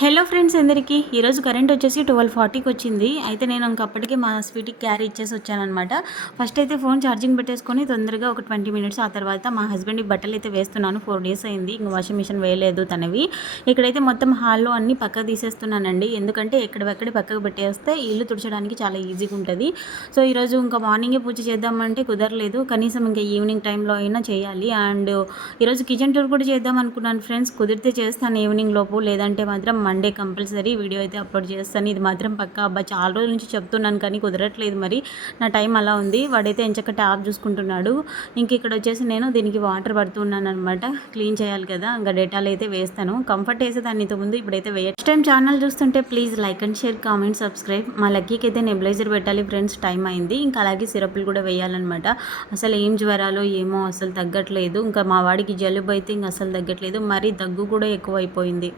Hello friends అందరికీ ఈరోజు current వచ్చేసి 12:40కి వచ్చింది. అయితే నేను ఇంకప్పటికే మా స్వీట్కి క్యారీ ఇచ్చేసి వచ్చానమాట. ఫస్ట్ అయితే ఫోన్ ఛార్జింగ్ పెట్టేసుకొని తొందరగా ఒక 20 మినిట్స్ ఆ తర్వాత మా హస్బెండ్కి బట్టలు అయితే వేస్తున్నాను. 4 డేస్ అయింది, ఇంక వాషింగ్ మిషన్ వేయలేదు తనవి. ఇక్కడైతే మొత్తం హాల్లో అన్ని పక్కకు తీసేస్తున్నానండి, ఎందుకంటే ఎక్కడివక్కడే పక్కకు పెట్టేస్తే ఇల్లు తుడచడానికి చాలా ఈజీగా ఉంటుంది. సో ఈరోజు ఇంకా మార్నింగే పూజ చేద్దామంటే కుదరలేదు, కనీసం ఇంకా ఈవినింగ్ టైంలో అయినా చేయాలి. అండ్ ఈరోజు కిచెన్ టూర్ కూడా చేద్దాం అనుకున్నాను ఫ్రెండ్స్, కుదిరితే చేస్తాను ఈవినింగ్ లోపు, లేదంటే మాత్రం మండే కంపల్సరీ వీడియో అయితే అప్లోడ్ చేస్తాను. ఇది మాత్రం పక్కా అబ్బా, చాలా రోజుల నుంచి చెప్తున్నాను కానీ కుదరట్లేదు, మరి నా టైం అలా ఉంది. వాడైతే ఎంచక్క ట్యాప్ చూసుకుంటున్నాడు. ఇంక ఇక్కడ వచ్చేసి నేను దీనికి వాటర్ పడుతున్నాను అనమాట, క్లీన్ చేయాలి కదా. ఇంకా డేటాలు అయితే వేస్తాను, కంఫర్ట్ వేసేదాన్ని ముందు, ఇప్పుడైతే నెక్స్ట్ టైం ఛానల్ చూస్తుంటే please like and share, comment, subscribe. మా లక్కీకి అయితే నెబులైజర్ పెట్టాలి ఫ్రెండ్స్, టైం అయింది. ఇంకా అలాగే సిరప్లు కూడా వేయాలన్నమాట. అసలు ఏం జ్వరాలు ఏమో అసలు తగ్గట్లేదు. ఇంకా మా వాడికి జలుబు అయితే ఇంక అసలు తగ్గట్లేదు, మరీ దగ్గు కూడా ఎక్కువ అయిపోయింది.